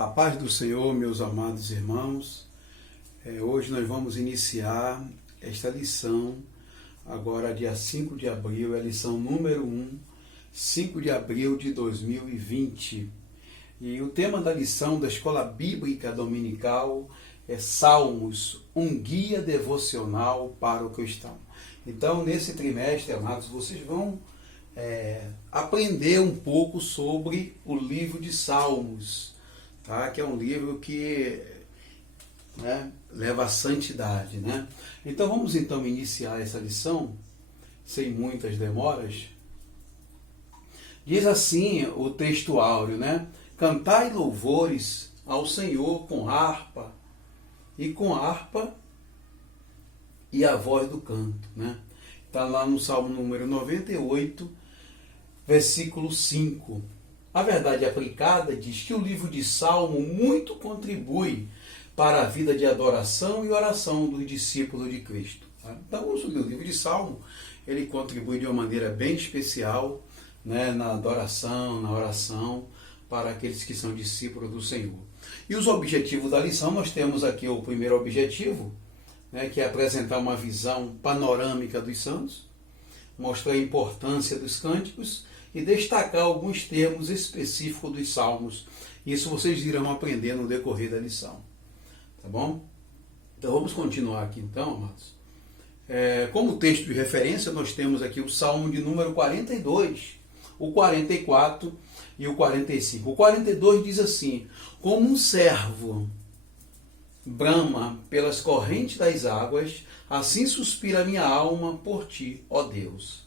A paz do Senhor, meus amados irmãos. Hoje nós vamos iniciar esta lição, agora dia 5 de abril, é a lição número 1, 5 de abril de 2020. E o tema da lição da Escola Bíblica Dominical é Salmos, um guia devocional para o cristão. Então, nesse trimestre, amados, vocês vão aprender um pouco sobre o livro de Salmos, tá? Que é um livro que leva à santidade, né? Então vamos então iniciar essa lição sem muitas demoras. Diz assim o texto áureo, né? Cantai louvores ao Senhor com harpa e a voz do canto, né? Está lá no Salmo número 98, versículo 5. A verdade aplicada diz que o livro de Salmo muito contribui para a vida de adoração e oração dos discípulos de Cristo. Tá? Então, o livro de Salmo, ele contribui de uma maneira bem especial, né, na adoração, na oração, para aqueles que são discípulos do Senhor. E os objetivos da lição, nós temos aqui o primeiro objetivo, né, que é apresentar uma visão panorâmica dos santos, mostrar a importância dos cânticos e destacar alguns termos específicos dos salmos. Isso vocês irão aprender no decorrer da lição. Tá bom? Então vamos continuar aqui então, amados. Como texto de referência, nós temos aqui o Salmo de número 42, o 44 e o 45. O 42 diz assim: como um servo brama pelas correntes das águas, assim suspira a minha alma por ti, ó Deus.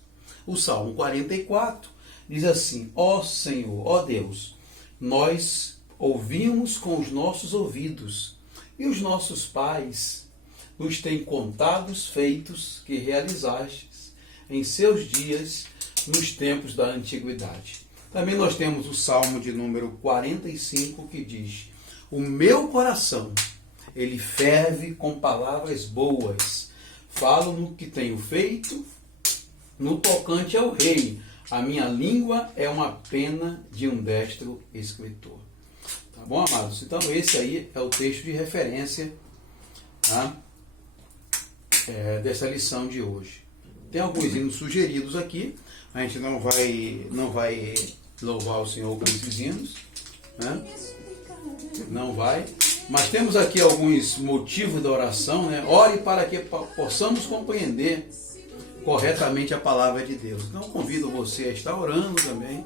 O Salmo 44 diz assim: ó Senhor, ó Deus, nós ouvimos com os nossos ouvidos, e os nossos pais nos têm contado os feitos que realizastes em seus dias nos tempos da antiguidade. Também nós temos o Salmo de número 45 que diz: o meu coração, ele ferve com palavras boas, falo no que tenho feito, no tocante ao rei, a minha língua é uma pena de um destro escritor. Tá bom, amados? Então esse aí é o texto de referência, tá? Dessa lição de hoje. Tem alguns hinos sugeridos aqui. A gente não vai louvar o Senhor com esses hinos, né? Não vai. Mas temos aqui alguns motivos da oração, né? Ore para que possamos compreender corretamente a palavra de Deus. Então convido você a estar orando também,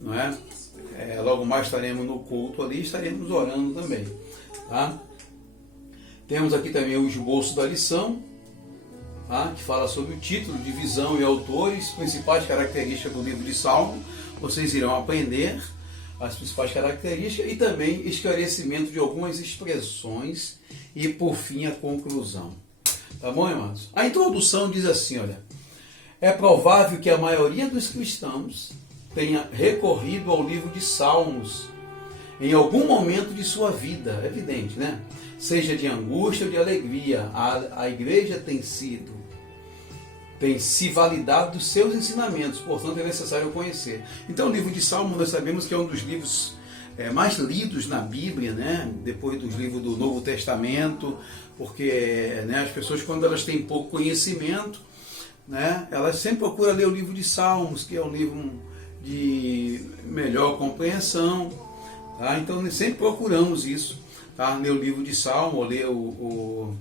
não é? Logo mais estaremos no culto ali, estaremos orando também, tá? Temos aqui também o esboço da lição, tá? Que fala sobre o título, divisão e autores, principais características do livro de Salmo. Vocês irão aprender as principais características e também esclarecimento de algumas expressões e, por fim, a conclusão. Tá bom, irmãos? A introdução diz assim, olha: é provável que a maioria dos cristãos tenha recorrido ao livro de Salmos em algum momento de sua vida, é evidente, né? Seja de angústia ou de alegria, a igreja tem se validado dos seus ensinamentos, portanto é necessário conhecer. Então o livro de Salmos nós sabemos que é um dos livros mais lidos na Bíblia, né? Depois dos livros do Novo Testamento, porque as pessoas, quando elas têm pouco conhecimento, né, elas sempre procuram ler o livro de Salmos, que é um livro de melhor compreensão, tá? Então nós sempre procuramos isso, tá? Ler o livro de Salmo, ou ler o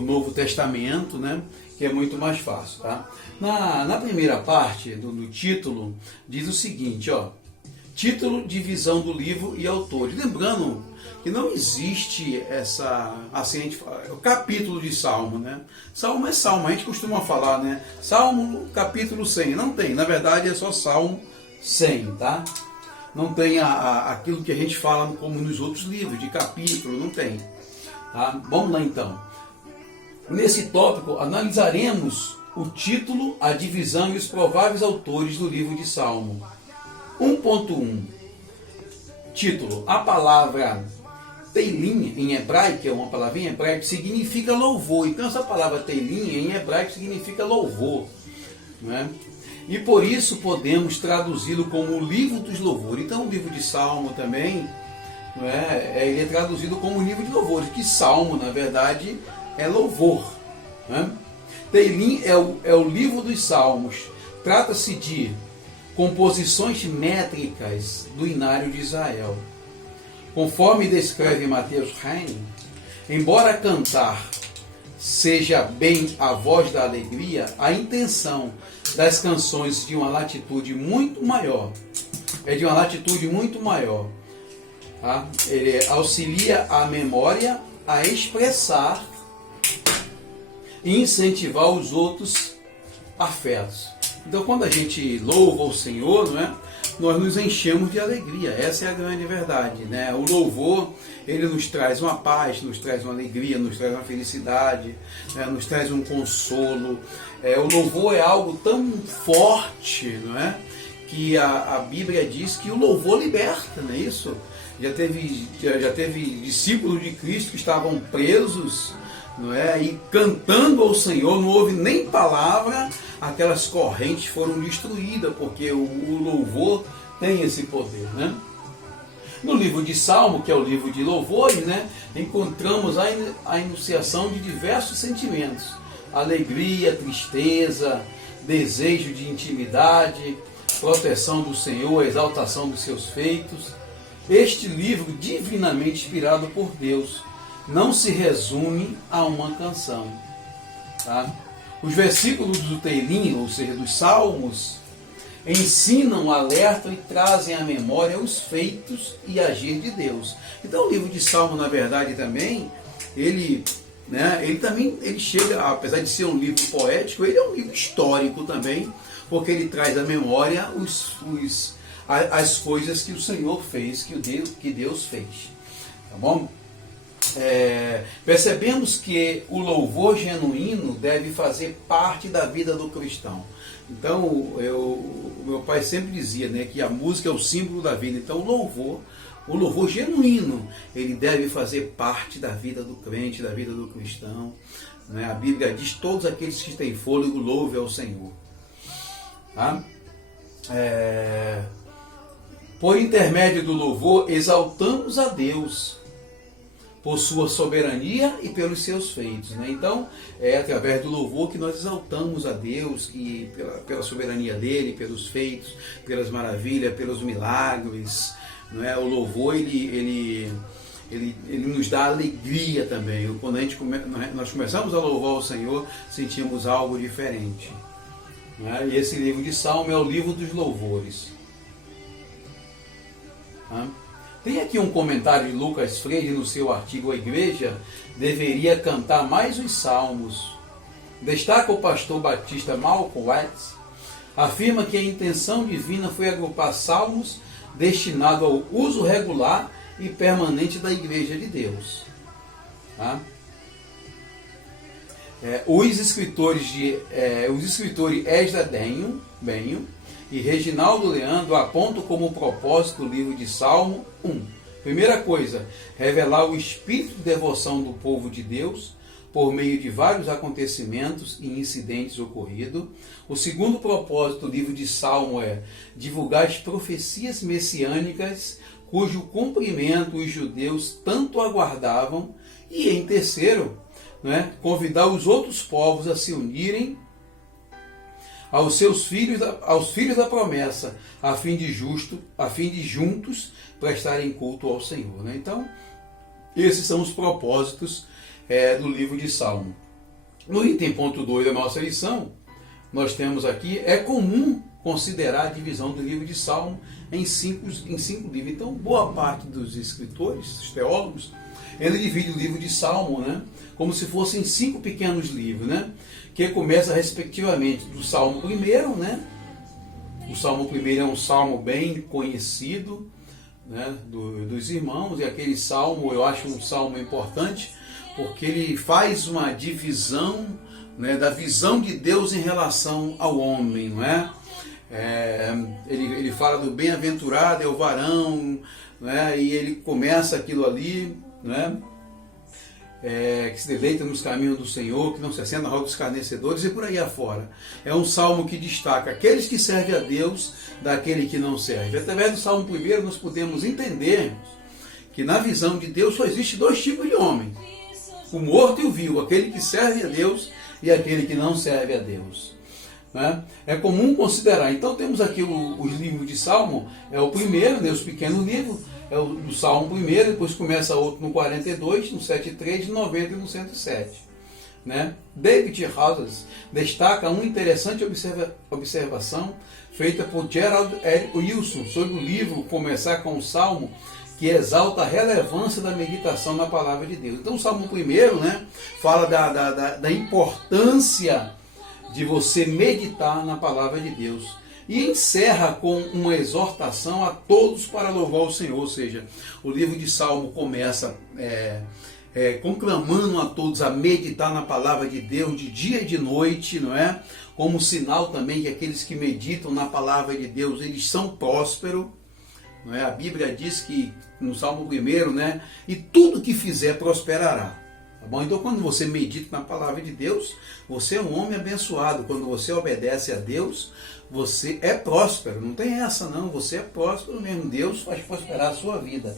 Novo Testamento, né? Que é muito mais fácil, tá? Na primeira parte do título diz o seguinte, ó: título, divisão do livro e autores. Lembrando que não existe o capítulo de Salmo, né? Salmo é Salmo, a gente costuma falar, né? Salmo, capítulo 100. Não tem, na verdade é só Salmo 100, tá? Não tem aquilo que a gente fala como nos outros livros, de capítulo, não tem. Tá? Vamos lá então. Nesse tópico analisaremos o título, a divisão e os prováveis autores do livro de Salmo. 1.1. Título: a palavra Teilim em hebraico, é uma palavra em hebraico, significa louvor. Então essa palavra Teilim em hebraico significa louvor, né? E por isso podemos traduzi-lo como o livro dos louvores. Então o livro de Salmo também, não é? Ele é traduzido como o livro de louvores, que Salmo, na verdade, é louvor. Né? Teilim é o livro dos Salmos. Trata-se de composições métricas do inário de Israel. Conforme descreve Mateus Heine, embora cantar seja bem a voz da alegria, a intenção das canções de uma latitude muito maior. É de uma latitude muito maior. Tá? Ele auxilia a memória a expressar e incentivar os outros afetos. Então, quando a gente louva o Senhor, não é? Nós nos enchemos de alegria. Essa é a grande verdade, né? O louvor, ele nos traz uma paz, nos traz uma alegria, nos traz uma felicidade, né? Nos traz um consolo. O louvor é algo tão forte, não é? Que a Bíblia diz que o louvor liberta, não é isso? Já teve discípulos de Cristo que estavam presos, não é? E cantando ao Senhor, não houve nem palavra, aquelas correntes foram destruídas, porque o louvor tem esse poder, né? No livro de Salmo, que é o livro de louvores, né, encontramos a enunciação de diversos sentimentos: alegria, tristeza, desejo de intimidade, proteção do Senhor, exaltação dos seus feitos. Este livro, divinamente inspirado por Deus, não se resume a uma canção. Tá? Os versículos do Teilim, ou seja, dos Salmos, ensinam, alertam e trazem à memória os feitos e agir de Deus. Então o livro de Salmo, na verdade, também, ele chega, apesar de ser um livro poético, ele é um livro histórico também, porque ele traz à memória as coisas que o Senhor fez, que Deus fez. Tá bom? Percebemos que o louvor genuíno deve fazer parte da vida do cristão. Então, o meu pai sempre dizia, né, que a música é o símbolo da vida. Então, o louvor genuíno, ele deve fazer parte da vida do crente, da vida do cristão. Né? A Bíblia diz: todos aqueles que têm fôlego, louve ao Senhor. Tá? Por intermédio do louvor, exaltamos a Deus por sua soberania e pelos seus feitos. Né? Então, é através do louvor que nós exaltamos a Deus, e pela soberania dele, pelos feitos, pelas maravilhas, pelos milagres. Não é? O louvor, ele nos dá alegria também. Quando nós começamos a louvar o Senhor, sentimos algo diferente. Né? E esse livro de Salmo é o livro dos louvores. Tá? Tem aqui um comentário de Lucas Freire no seu artigo: A Igreja deveria cantar mais os salmos. Destaca o pastor batista Malcolm Watts, afirma que a intenção divina foi agrupar salmos destinados ao uso regular e permanente da Igreja de Deus. Tá? Os escritores Esdra Benho e Reginaldo Leandro apontam como propósito do livro de Salmo 1. Primeira coisa, revelar o espírito de devoção do povo de Deus por meio de vários acontecimentos e incidentes ocorridos. O segundo propósito do livro de Salmo é divulgar as profecias messiânicas cujo cumprimento os judeus tanto aguardavam. E em terceiro, né, convidar os outros povos a se unirem aos filhos da promessa, a fim de juntos prestarem culto ao Senhor. Né? Então, esses são os propósitos do livro de Salmo. No item ponto 2 da nossa lição, nós temos aqui: é comum considerar a divisão do livro de Salmo em cinco livros. Então, boa parte dos escritores, os teólogos, ele divide o livro de Salmo, né, como se fossem 5 pequenos livros, né, que começa respectivamente do Salmo 1, né? O Salmo 1 é um salmo bem conhecido, né, dos irmãos, e aquele salmo eu acho um salmo importante, porque ele faz uma divisão, né, da visão de Deus em relação ao homem, não é? Ele fala do bem-aventurado é o varão, né, e ele começa aquilo ali, né? que se deleita nos caminhos do Senhor, que não se assenta na roda dos escarnecedores e por aí afora. É um salmo que destaca aqueles que servem a Deus daquele que não serve. Através do salmo primeiro nós podemos entender que na visão de Deus só existe dois tipos de homens: o morto e o vivo, aquele que serve a Deus e aquele que não serve a Deus. Né? É comum considerar, então temos aqui os livros de Salmo, é o primeiro, né, os pequenos livros, é o do Salmo primeiro, depois começa outro no 42, no 7.3, no 90 e no 107. Né? David Hawes destaca uma interessante observação feita por Gerald L. Wilson sobre o livro Começar com o Salmo, que exalta a relevância da meditação na palavra de Deus. Então o Salmo primeiro, né, fala da importância de você meditar na palavra de Deus. E encerra com uma exortação a todos para louvar o Senhor. Ou seja, o livro de Salmo começa conclamando a todos a meditar na palavra de Deus de dia e de noite, não é? Como sinal também que aqueles que meditam na palavra de Deus, eles são prósperos. Não é? A Bíblia diz que, no Salmo 1, né, e tudo que fizer prosperará. Tá bom? Então, quando você medita na palavra de Deus, você é um homem abençoado. Quando você obedece a Deus, você é próspero. Não tem essa não, você é próspero mesmo. Deus faz prosperar a sua vida.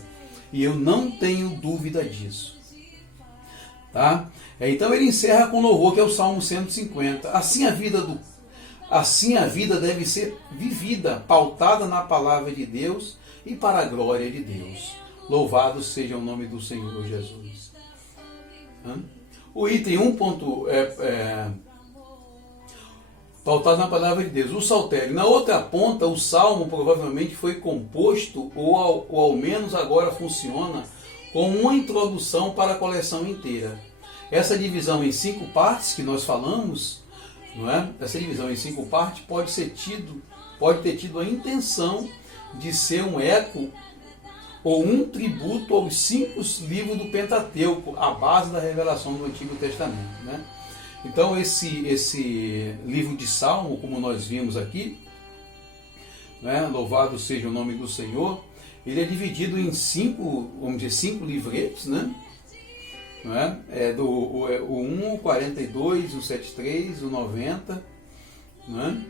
E eu não tenho dúvida disso. Tá? Então ele encerra com louvor, que é o Salmo 150. Assim a vida deve ser vivida, pautada na palavra de Deus e para a glória de Deus. Louvado seja o nome do Senhor Jesus. O item 1. Pautado na palavra de Deus, o saltério. Na outra ponta, o salmo provavelmente foi composto, ou ao menos agora funciona, como uma introdução para a coleção inteira. Essa divisão em 5 partes que nós falamos, não é? Essa divisão em 5 partes pode ter tido a intenção de ser um eco ou um tributo aos 5 livros do Pentateuco, a base da revelação do Antigo Testamento. Né? Então esse livro de Salmo, como nós vimos aqui, né, louvado seja o nome do Senhor, ele é dividido em 5 livretos, né? Não é? O 1, o 42, o 73, o 90, né?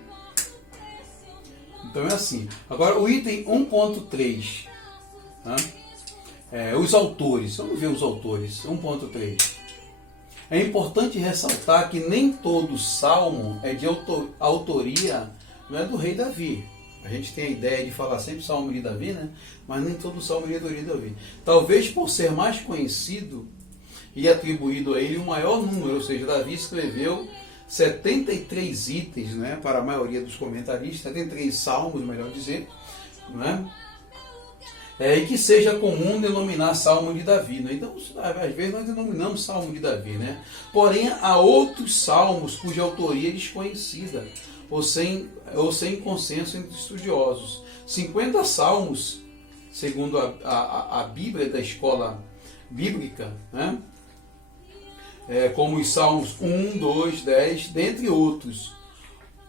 Então é assim. Agora o item 1.3, né? Os autores, vamos ver os autores, 1.3. É importante ressaltar que nem todo salmo é de autoria, não é do rei Davi. A gente tem a ideia de falar sempre salmo de Davi, né? Mas nem todo salmo é de autoria de Davi. Talvez por ser mais conhecido e atribuído a ele um maior número, ou seja, Davi escreveu 73 itens, né, para a maioria dos comentaristas, 73 salmos, melhor dizer, né, e que seja comum denominar salmo de Davi. Né? Então, às vezes nós denominamos salmo de Davi, né? Porém, há outros salmos cuja autoria é desconhecida, ou sem consenso entre estudiosos. 50 salmos, segundo a Bíblia da escola bíblica, né? Como os salmos 1, 2, 10, dentre outros.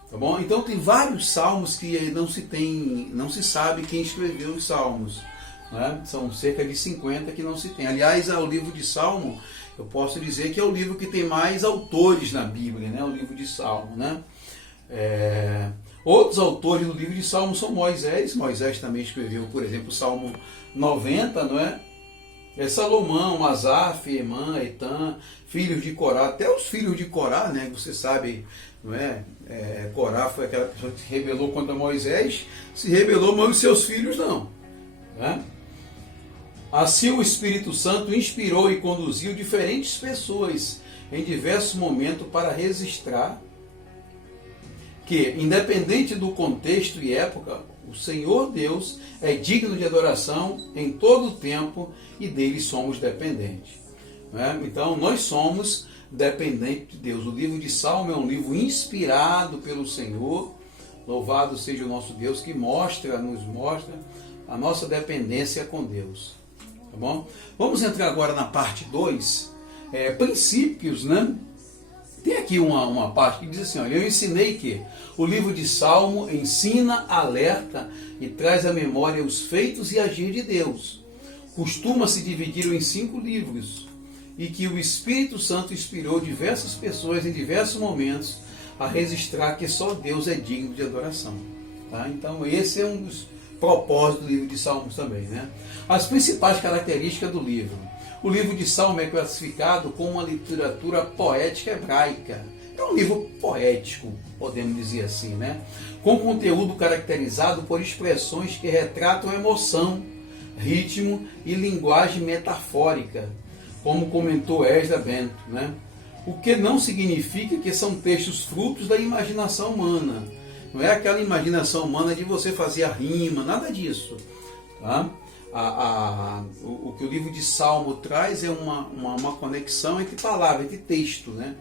Tá bom? Então tem vários salmos que não se sabe quem escreveu os salmos. Né? São cerca de 50 que não se tem. Aliás, o livro de Salmo, eu posso dizer que é o livro que tem mais autores na Bíblia, né? O livro de Salmo. Né? Outros autores do livro de Salmo são Moisés. Moisés também escreveu, por exemplo, o Salmo 90, não é? Salomão, Asaf, Emã, Etã, filhos de Corá, até os filhos de Corá, né? Você sabe, não é? Corá foi aquela pessoa que se rebelou contra Moisés, se rebelou, mas os seus filhos não. Né? Assim o Espírito Santo inspirou e conduziu diferentes pessoas em diversos momentos para registrar que, independente do contexto e época, o Senhor Deus é digno de adoração em todo o tempo e dele somos dependentes. Né? Então nós somos dependentes de Deus. O livro de Salmo é um livro inspirado pelo Senhor. Louvado seja o nosso Deus que nos mostra a nossa dependência com Deus. Tá bom? Vamos entrar agora na parte 2. Princípios, né? Tem aqui uma parte que diz assim, olha, eu ensinei que o livro de Salmo ensina, alerta e traz à memória os feitos e agir de Deus. Costuma-se dividir em 5 livros. e que o Espírito Santo inspirou diversas pessoas em diversos momentos a registrar que só Deus é digno de adoração. Tá? Então esse é um dos propósitos do livro de Salmos também. Né? As principais características do livro. O livro de Salmos é classificado como uma literatura poética hebraica. É um livro poético, podemos dizer assim, né? Com conteúdo caracterizado por expressões que retratam emoção, ritmo e linguagem metafórica, como comentou Ezra Bento, né? O que não significa que são textos frutos da imaginação humana. Não é aquela imaginação humana de você fazer a rima, nada disso. Tá? O que o livro de Salmo traz é uma conexão entre palavra, entre texto. Né?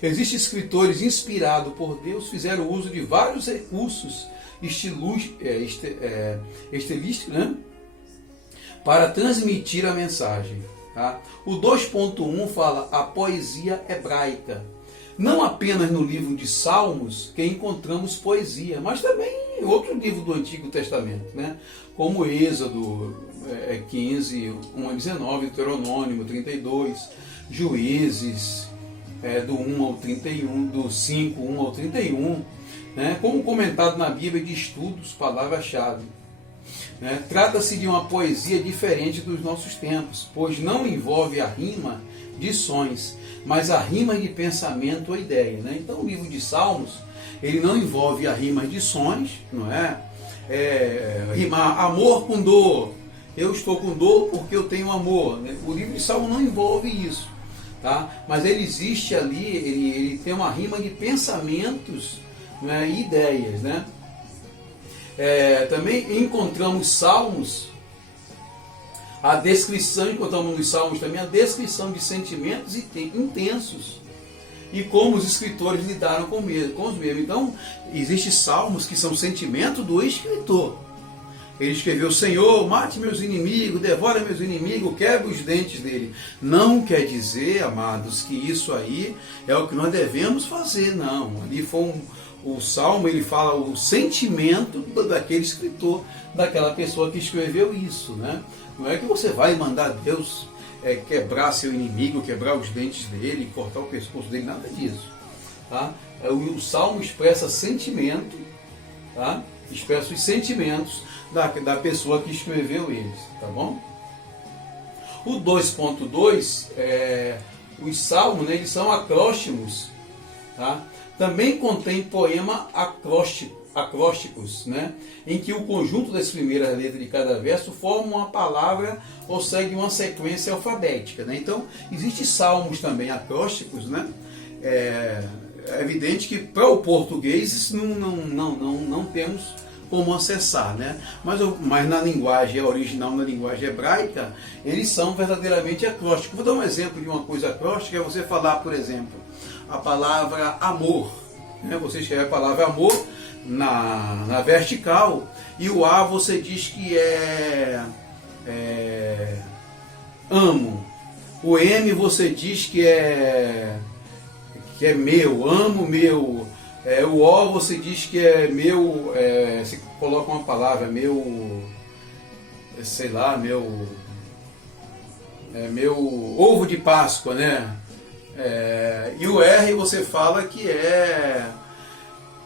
Existem escritores inspirados por Deus, fizeram uso de vários recursos estilísticos, né? Para transmitir a mensagem. Tá? O 2.1 fala a poesia hebraica. Não apenas no livro de Salmos que encontramos poesia, mas também em outro livro do Antigo Testamento, né? Como Êxodo 15, 1 a 19, Deuteronômio 32, Juízes do 1 ao 31, do 5, 1 ao 31, né? Como comentado na Bíblia de Estudos, palavra-chave. Trata-se de uma poesia diferente dos nossos tempos, pois não envolve a rima de sons, mas a rima de pensamento ou ideia. Né? Então o livro de Salmos, ele não envolve a rima de sons, não é? Rimar amor com dor, eu estou com dor porque eu tenho amor. Né? O livro de Salmos não envolve isso, tá? Mas ele existe ali, ele tem uma rima de pensamentos, né, e ideias, né? Também encontramos Salmos, encontramos nos Salmos também a descrição de sentimentos intensos e como os escritores lidaram com os mesmos. Então, existem salmos que são sentimentos do escritor. Ele escreveu: Senhor, mate meus inimigos, devora meus inimigos, quebre os dentes dele. Não quer dizer, amados, que isso aí é o que nós devemos fazer, não. Ali foi o salmo, ele fala o sentimento daquele escritor, daquela pessoa que escreveu isso, né? Não é que você vai mandar Deus quebrar seu inimigo, quebrar os dentes dele, cortar o pescoço dele, nada disso. Tá? O salmo expressa sentimento, tá? Expressa os sentimentos da pessoa que escreveu eles, tá bom? O 2.2, os salmos, né, eles são acróstimos, tá? Também contém poema acrósticos, né, em que o conjunto das primeiras letras de cada verso forma uma palavra ou segue uma sequência alfabética. Né? Então, existem salmos também acrósticos, né? É evidente que para o português não temos como acessar, né? Mas na linguagem original, na linguagem hebraica, eles são verdadeiramente acrósticos. Vou dar um exemplo de uma coisa acróstica, é você falar, por exemplo, a palavra amor. Né? Você escreve a palavra amor na vertical e o A você diz que amo. O M você diz que é meu, amo meu. O O você diz que é meu, você coloca uma palavra, meu, sei lá, meu ovo de Páscoa, né? E o R você fala que é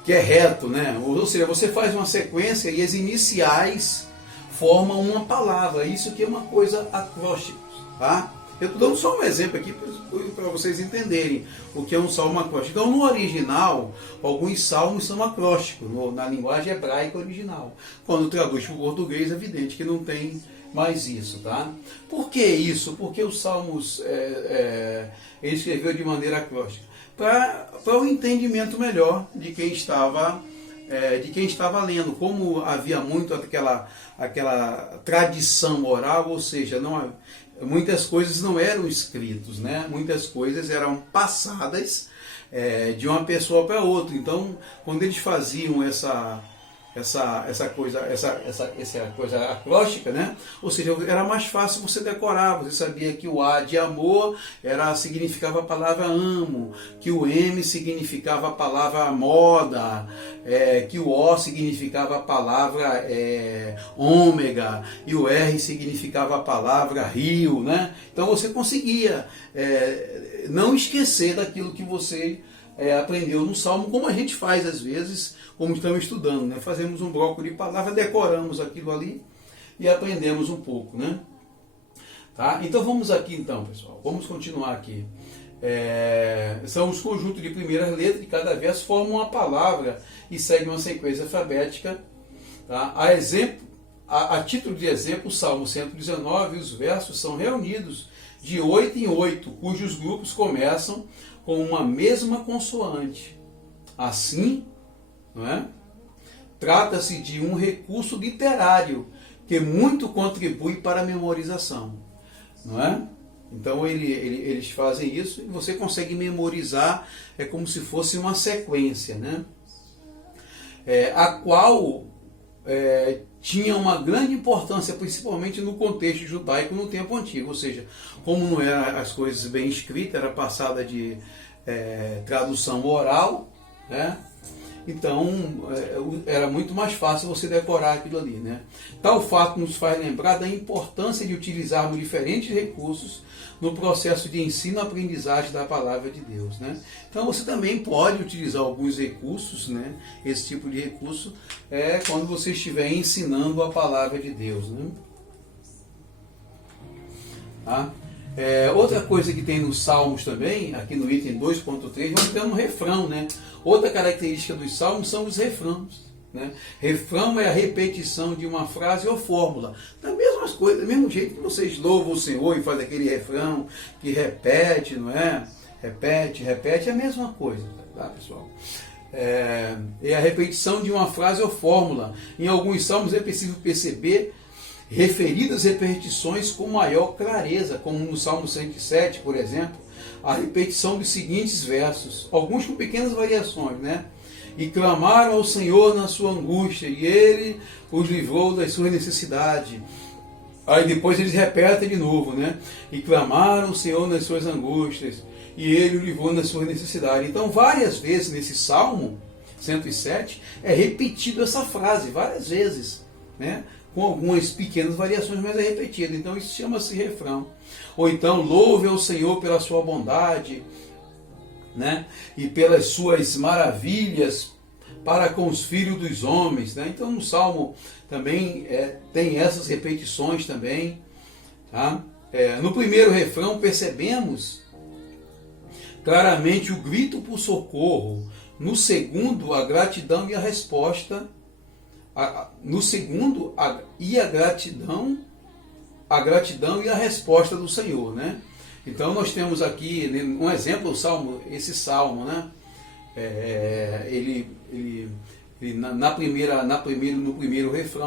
reto, né? Ou seja, você faz uma sequência e as iniciais formam uma palavra. Isso que é uma coisa acróstica, tá? Eu estou dando só um exemplo aqui para vocês entenderem o que é um salmo acróstico. Então, no original, alguns salmos são acrósticos, na linguagem hebraica original. Quando traduz para o português, é evidente que não tem mais isso, tá? Por que isso? Porque os salmos ele escreveu de maneira acróstica. Para o entendimento melhor de quem estava lendo. Como havia muito aquela tradição oral, ou seja, muitas coisas não eram escritas, né? Muitas coisas eram passadas de uma pessoa para outra. Então, quando eles faziam essa coisa acróstica, né? Ou seja, era mais fácil você decorar. Você sabia que o A de amor significava a palavra amo, que o M significava a palavra moda, que o O significava a palavra ômega, e o R significava a palavra rio, né? Então você conseguia não esquecer daquilo que você aprendeu no Salmo, como a gente faz às vezes, como estamos estudando, né? Fazemos um bloco de palavras, decoramos aquilo ali e aprendemos um pouco, né? Tá? Então vamos aqui então, pessoal, vamos continuar aqui. São os conjuntos de primeiras letras de cada verso, formam uma palavra e seguem uma sequência alfabética. Tá? A título de exemplo, o Salmo 119, os versos são reunidos de 8 em 8, cujos grupos começam com uma mesma consoante. Assim, não é? Trata-se de um recurso literário que muito contribui para a memorização, não é? Então eles fazem isso e você consegue memorizar, como se fosse uma sequência, né? A qual tinha uma grande importância, principalmente no contexto judaico no tempo antigo, ou seja, como não eram as coisas bem escritas, era passada de tradução oral, né? Então era muito mais fácil você decorar aquilo ali, né? Tal fato nos faz lembrar da importância de utilizarmos diferentes recursos no processo de ensino-aprendizagem da palavra de Deus, né? Então você também pode utilizar alguns recursos, né? Esse tipo de recurso quando você estiver ensinando a palavra de Deus, né? Tá? Outra coisa que tem nos Salmos também, aqui no item 2.3, nós temos um refrão, né? Outra característica dos Salmos são os refrãos, né? Refrão é a repetição de uma frase ou fórmula. Da mesma coisa, do mesmo jeito que vocês louvam o Senhor e fazem aquele refrão que repete, não é? Repete, é a mesma coisa, tá, pessoal? É a repetição de uma frase ou fórmula. Em alguns Salmos é preciso perceber referidas repetições com maior clareza, como no Salmo 107, por exemplo, a repetição dos seguintes versos, alguns com pequenas variações, né? E clamaram ao Senhor na sua angústia, e Ele os livrou das suas necessidades. Aí depois eles repetem de novo, né? E clamaram ao Senhor nas suas angústias, e Ele os livrou das suas necessidades. Então, várias vezes nesse Salmo 107, é repetido essa frase, várias vezes, né? Com algumas pequenas variações, mas é repetido. Então isso chama-se refrão. Ou então, louve ao Senhor pela sua bondade, né? E pelas suas maravilhas para com os filhos dos homens, né? Então no Salmo também tem essas repetições também. Tá? No primeiro refrão percebemos claramente o grito por socorro. No segundo, a gratidão e a resposta. No segundo, a gratidão e a resposta do Senhor, né? Então nós temos aqui um exemplo, esse salmo, né? No primeiro refrão